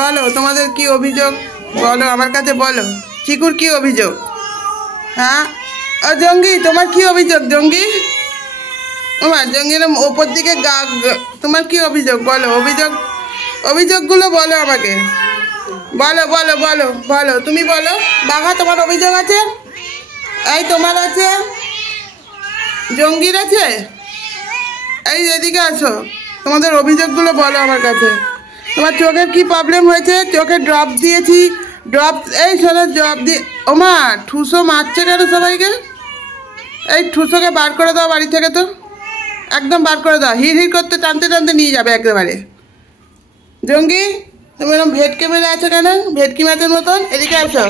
বলো তোমাদের কি অভিযোগ, বলো আমার কাছে বলো। চিকুর কি অভিযোগ? হ্যাঁ জঙ্গি, তোমার কি অভিযোগ জঙ্গি? তোমার জঙ্গির ওপর দিকে তোমার কি অভিযোগ বলো? অভিযোগগুলো বলো আমাকে, বলো বলো বলো বলো, তুমি বলো। বাঘা তোমার অভিযোগ আছে? এই তোমার আছে? জঙ্গির আছে? এই এদিকে আসো, তোমাদের অভিযোগগুলো বলো আমার কাছে। তোমার চোখের কি প্রবলেম হয়েছে? চোখে ড্রপ দিয়েছি, ড্রপ এই শোনো ড্রপ দিয়ে। ওমা ঠুসো মারছে কেন সবাইকে? এই ঠুসোকে বার করে দাও বাড়ি থেকে, তো একদম বার করে দাও। হিড় করতে টানতে টানতে নিয়ে যাবে একেবারে। জঙ্গি তুমি এরকম ভেটকে মেরে আছো কেন, ভেটকি মাছের মতন? এদিকে আসো।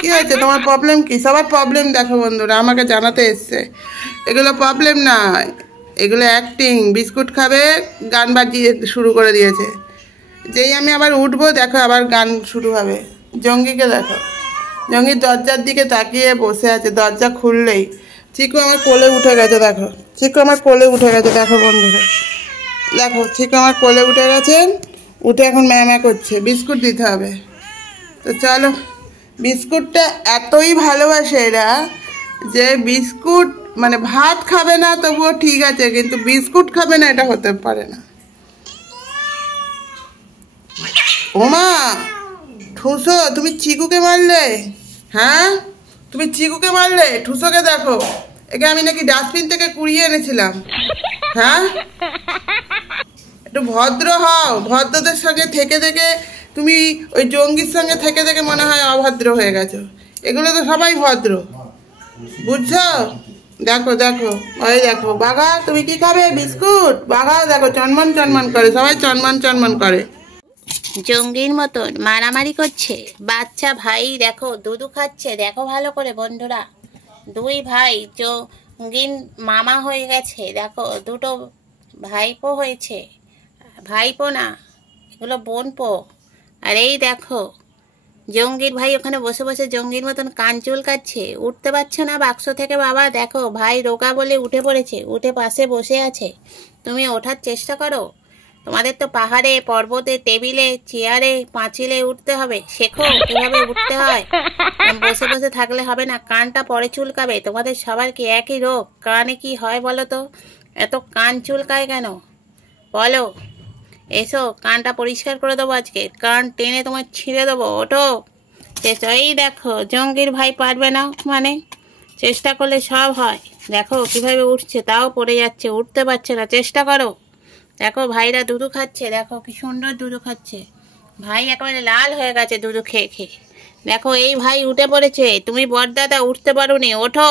কি হয়েছে তোমার, প্রবলেম কি? সবার প্রবলেম দেখো বন্ধুরা, আমাকে জানাতে এসছে। এগুলো প্রবলেম নয়, এগুলো অ্যাক্টিং। বিস্কুট খাবে, গান বাজিয়ে শুরু করে দিয়েছে। যেই আমি আবার উঠবো দেখো আবার গান শুরু হবে। জঙ্গিকে দেখো, জঙ্গি দরজার দিকে তাকিয়ে বসে আছে, দরজা খুললেই। চিকু আমার কোলে উঠে গেছে, দেখো চিকু আমার কোলে উঠে গেছে, দেখো বন্ধুরা দেখো চিকু আমার কোলে উঠে গেছে, উঠে এখন ম্যামা করছে। বিস্কুট দিতে হবে, তো চলো। বিস্কুটটা এতই ভালোবাসে এরা যে বিস্কুট মানে ভাত খাবে না তবুও ঠিক আছে, কিন্তু বিস্কুট খাবে না এটা হতে পারে না। ওমা ঠুসো তুমি চিকুকে মারলে? হ্যাঁ তুমি চিকুকে মারলে? ঠুসোকে দেখো, একে আমি নাকি ডাস্টবিন থেকে কুড়িয়ে এনেছিলাম। হ্যাঁ একটু ভদ্র হও, ভদ্রদের সঙ্গে থেকে থেকে তুমি ওই জঙ্গির সঙ্গে থেকে থেকে মনে হয় অভদ্র হয়ে গেছো। এগুলো তো সবাই ভদ্র, বুঝছো? দেখো দেখো ওই দেখো বাঘা, তুমি কি খাবে? বিস্কুট। বাঘাও দেখো চনমন চনমন করে, সবাই চনমন চনমন করে। জঙ্গির মতন মারামারি করছে। বাচ্চা ভাই দেখো দুধু খাচ্ছে, দেখো ভালো করে বন্ধুরা। দুই ভাই জঙ্গির মামা হয়ে গেছে, দেখো দুটো ভাইপো হয়েছে। ভাইপো না, এগুলো বোনপো। আর এই দেখো জঙ্গির ভাই ওখানে বসে বসে জঙ্গির মতন কান চুলকাচ্ছে। উঠতে পারছো না বাক্স থেকে বাবা। দেখো ভাই রোগা বলে উঠে পড়েছে, উঠে পাশে বসে আছে। তুমি ওঠার চেষ্টা করো। তোমাদের তো পাহাড়ে, পর্বতে, টেবিলে, চেয়ারে, পাঁচিলে উঠতে হবে। শেখো কিভাবে উঠতে হয়। বসে বসে থাকলে হবে না, কানটা পরে চুলকাবে। তোমাদের সবার কি একই রোগ? কানে কি হয় বলো তো? এত কান চুলকায় কেন বলো? এসো কানটা পরিষ্কার করে দেবো আজকে, কান টেনে তোমার ছিঁড়ে দেবো। ওঠো। এই দেখো জঙ্গির ভাই পারবে না মানে, চেষ্টা করলে সব হয়। দেখো কিভাবে উঠছে, তাও পড়ে যাচ্ছে, উঠতে পারছে না। চেষ্টা করো। দেখো ভাইরা দুধু খাচ্ছে, দেখো কি সুন্দর দুধু খাচ্ছে। ভাই একেবারে লাল হয়ে গেছে দুধু খেয়ে খেয়ে। দেখো এই ভাই উঠে পড়েছে, তুমি বড়দাদা উঠতে পারোনি। ওঠো,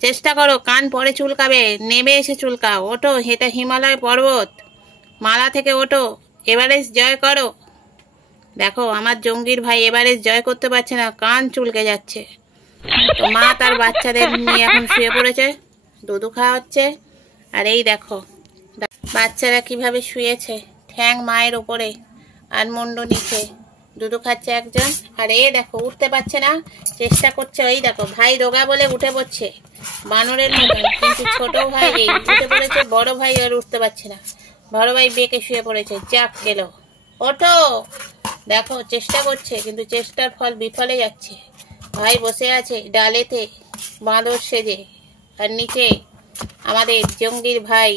চেষ্টা করো। কান পরে চুলকাবে, নেমে এসে চুলকাও। ওঠো, এটা হিমালয় পর্বত, মালা থেকে ওঠো, এভারেস্ট জয় করো। দেখো আমার জঙ্গির ভাই এভারেস্ট জয় করতে পারছে না, কান চুলকে যাচ্ছে। তো মা তার বাচ্চাদের নিয়ে এখন শুয়ে পড়েছে, দুধু খাওয়া হচ্ছে। আর এই দেখো বাচ্চারা কিভাবে শুয়েছে, ঠ্যাং মায়ের উপরে আর মুন্ডু নিচে, দুধু খাচ্ছে একজন। আর এ দেখো উঠতে পারছে না, চেষ্টা করছে। ওই দেখো ভাই রোগা বলে উঠে পড়ছে বানরের মতন, কিন্তু ছোট ভাই এই উঠে পড়েছে, বড় ভাই আর উঠতে পারছে না। বড় ভাই বেঁকে শুয়ে পড়েছে, চাপ গেল। ওঠো। দেখো চেষ্টা করছে, কিন্তু চেষ্টার ফল বিফলে যাচ্ছে। ভাই বসে আছে ডালেতে বাঁদর সেজে, আর নিচে আমাদের জঙ্গির ভাই,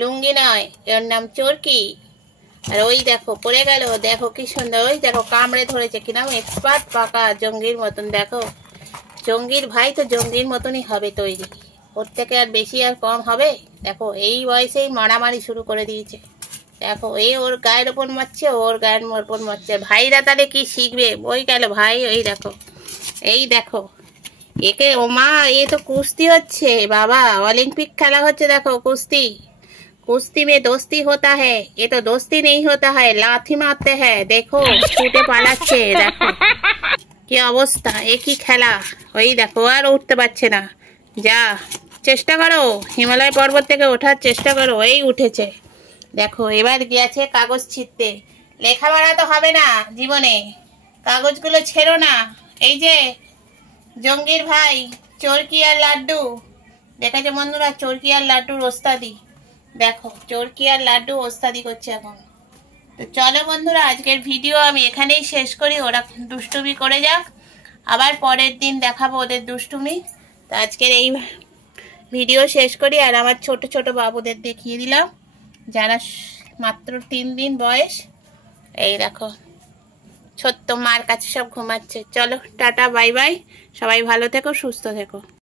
লুঙ্গি নয় এর নাম চরকি। আর ওই দেখো পড়ে গেল, দেখো কি সুন্দর। ওই দেখো কামড়ে ধরেছে, কিনা এক্সপার্ট পাকা জঙ্গির মতন। দেখো জঙ্গির ভাই তো জঙ্গির মতনই হবে তৈরি, ওর থেকে আর বেশি আর কম হবে? দেখো এই বয়সেই মারামারি শুরু করে দিয়েছে। দেখো এই ওর গায়ের ওপর মারছে, ওর গায়ের ওপর মারছে। ভাইরা তাহলে কি শিখবে? বই গেল ভাই। ওই দেখো, এই দেখো একে, ও মা এ তো কুস্তি হচ্ছে বাবা, অলিম্পিক খেলা হচ্ছে। দেখো কুস্তি, कुश्ती में दोस्ती होता है, ये तो दोस्ती नहीं होता है, लाठी मारते हैं। देखो छूटे पालाচ্ছে, দেখো কি অবস্থা, একই খেলা। ওই দেখো আর উঠতে পারছে না। যা চেষ্টা করো, হিমালয় পর্বত থেকে ওঠার চেষ্টা করো। এই উঠেছে, দেখো এবার গিয়েছে কাগজ ছিঁড়তে। লেখাপড়া তো হবে না জীবনে, কাগজগুলো ছেড়ো না। এই যে জঙ্গির ভাই চরকি আর লাড্ডু, দেখেছো বন্ধুরা চরকি আর লাড্ডুর ওস্তাদি। দেখো চরকি আর লাড্ডু ওস্তাদি করছে এখন। তো চলো বন্ধুরা, আজকের ভিডিও আমি এখানেই শেষ করি। ওরা দুষ্টুমি করে যাক, আবার পরের দিন দেখাবো ওদের দুষ্টুমি। তো আজকের এই ভিডিও শেষ করি। আর আমার ছোট ছোট বাবুদের দেখিয়ে দিলাম, যারা মাত্র 3 দিন বয়স। এই দেখো ছোট্ট মার কাছে সব ঘুমাচ্ছে। চলো টাটা, বাই বাই, সবাই ভালো থেকো, সুস্থ থেকো।